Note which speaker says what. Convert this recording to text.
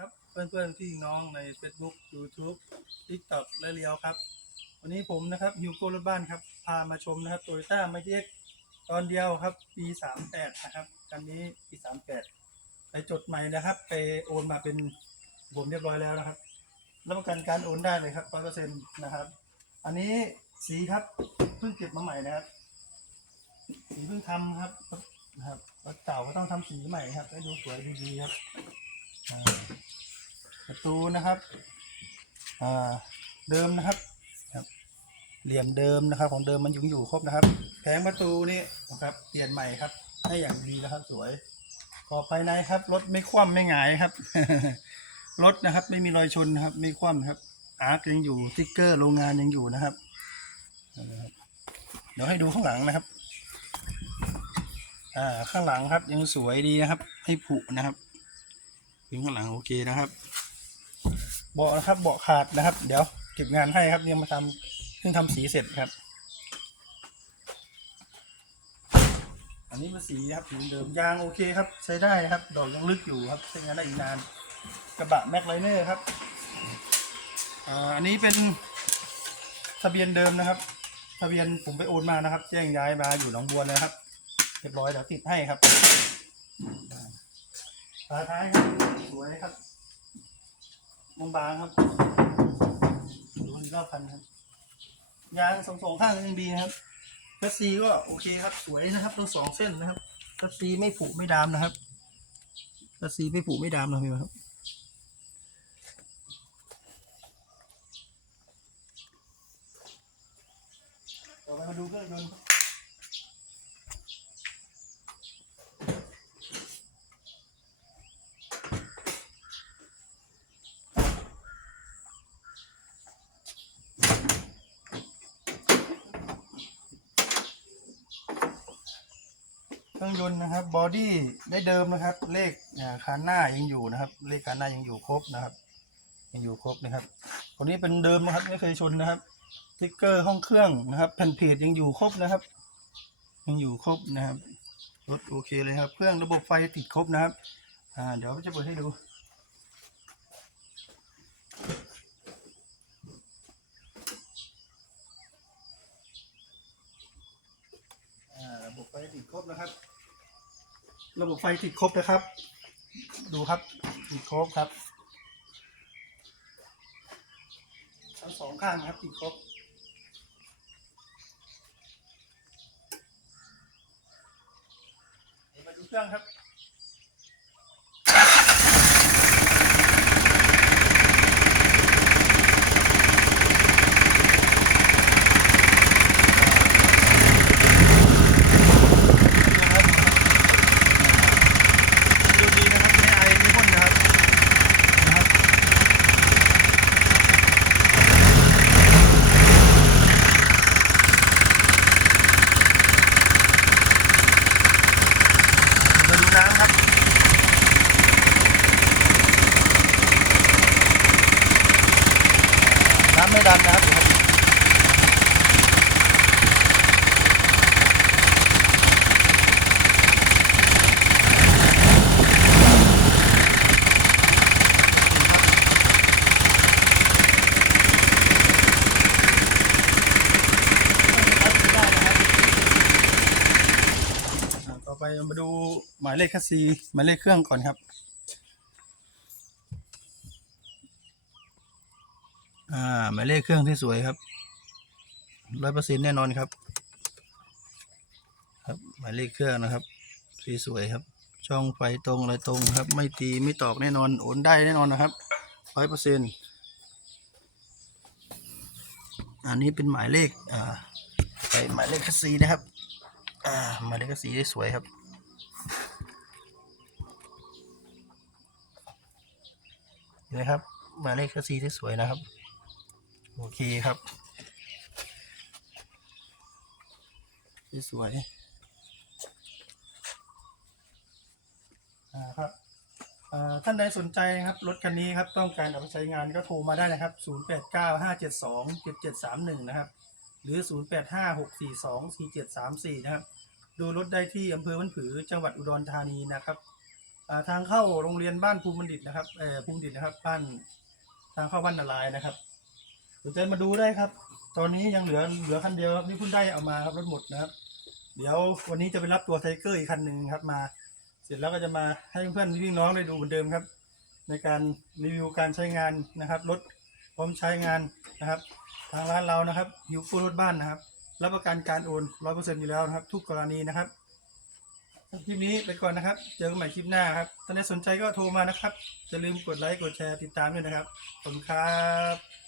Speaker 1: ครับ เพื่อนๆพี่น้องใน Facebook YouTube TikTok และเลียวครับ วันนี้ผมนะครับฮิวโก้รถบ้านครับพามาชมนะครับโตโยต้ามเอ็กตอนเดียวครับ ปี38นะครับคันนี้ปี38ไปจดใหม่นะครับ ไปโอนมาเป็นผมเรียบร้อยแล้วนะครับรับประกันการโอนได้เลยครับร้อยเปอร์เซ็นต์นะครับ อันนี้สีครับเพิ่งเก็บมาใหม่นะครับ สีเพิ่งทำครับนะครับรถเก่าก็ต้องทำสีใหม่ครับให้ดูสวยดูดีครับ ประตูนะครับเดิมนะครับครับ เหลี่ยมเดิมนะครับ ของเดิมมันยังอยู่ครบนะครับแผงประตูนี่นะครับ เปลี่ยนใหม่ครับ ให้อย่างดีนะครับ สวยขอบภายในครับรถไม่คว่ำไม่หงายครับรถนะครับ ไม่มีรอยชนครับ ไม่คว่ำครับ อาร์คยังอยู่สติ๊กเกอร์โรงงานยังอยู่นะครับนะครับ เดี๋ยวให้ดูข้างหลังนะครับ อ่าข้างหลังครับยังสวยดีนะครับ ให้ผุนะครับ ถึงข้างหลังโอเคนะครับ เบาะนะครับเบาะขาดนะครับ เดี๋ยวเก็บงานให้ครับยังมาทำเพิ่งทำสีเสร็จครับ อันนี้มาสีนะครับสีเดิมยางโอเคครับ ใช้ได้นะครับ ดอกยังลึกอยู่ครับใช้งานได้อีกนาน กระบะแม็กไลเนอร์ครับอันนี้เป็นทะเบียนเดิมนะครับ ทะเบียนผมไปโอนมานะครับ แจ้งย้ายมาอยู่หนองบัวนะครับ เรียบร้อยเดี๋ยวติดให้ครับ ฝาท้ายครับสวยครับบางครับดูอีกรอบพันครับยางสองสองข้างยังดีนะครับคัสซีก็โอเคครับสวยนะครับทั้งสองเส้นนะครับคัสซีไม่ผุไม่ดามนะครับคัสซีไม่ผุไม่ดามนะพี่ครับต่อไปมาดูเครื่องยนต์ เครื่องยนต์นะครับบอดี้ได้เดิมนะครับ เลขคานหน้ายังอยู่นะครับ เลขคานหน้ายังอยู่ครบนะครับ ยังอยู่ครบนะครับตัวนี้เป็นเดิมนะครับไม่เคยชนนะครับสติ๊กเกอร์ห้องเครื่องนะครับแผ่นเพจยังอยู่ครบนะครับ ยังอยู่ครบนะครับรถโอเคเลยครับ เครื่องระบบไฟติดครบนะครับอ่าเดี๋ยวจะเปิดให้ดูระบบไฟติดครบนะครับ ระบบไฟติดครบนะครับ ดูครับติดครบครับทั้งสองข้างครับติดครบเดี๋ยวมาดูเครื่องครับ ดูดีนะครับไม่ไอไม่พ่นนะครับนะครับมาดูน้ำครับ น้ำ ไม่ดันนะครับดูครับได้นะครับต่อไปมาดูหมายเลขคัสซีหมายเลขเครื่องก่อนครับ อ่าหมายเลขเครื่องที่สวยครับร้อยเปอร์เซ็นต์แน่นอนครับ ครับหมายเลขเครื่องนะครับที่สวยครับ ช่องไฟตรงอะไรตรงครับ ไม่ตีไม่ตอกแน่นอนโอนได้แน่นอนนะครับร้อยเปอร์เซ็นต์อันนี้เป็นหมายเลขอ่าไปหมายเลขคัสซีนะครับอ่าหมายเลขคัสซีที่สวยครับเห็นะครับหมายเลขคัสซีที่สวยนะครับ โอเคครับที่สวยอ่าครับท่านใดสนใจนะครับรถคันนี้ครับต้องการเอาไปใช้งานก็โทรมาได้นะครับ 0895727731 นะครับ หรือ 0856424734 นะครับ ดูรถได้ที่อำเภอบ้านผือจังหวัดอุดรธานีนะครับทางเข้าโรงเรียนบ้านภูมิบัณฑิตนะครับภูมิบัณฑิตนะครับบ้านทางเข้าบ้านนารายนะครับ สนใจมาดูได้ครับ ตอนนี้ยังเหลือเหลือคันเดียวครับนี่เพิ่งได้เอามาครับรถหมดนะครับ เดี๋ยววันนี้จะไปรับตัวไทเกอร์อีกคันหนึ่งครับมา เสร็จแล้วก็จะมาให้เพื่อนๆพี่น้องได้ดูเหมือนเดิมครับ ในการรีวิวการใช้งานนะครับรถพร้อมใช้งานนะครับ ทางร้านเรานะครับหิวฟูรถบ้านนะครับรับประกันการโอนร้อยเปอร์เซ็นต์อยู่แล้วนะครับ ทุกกรณีนะครับคลิปนี้ไปก่อนนะครับ เจอกันใหม่คลิปหน้าครับถ้าใครสนใจก็โทรมานะครับ อย่าลืมกดไลค์ กดแชร์ ติดตามด้วยนะครับ ขอบคุณครับ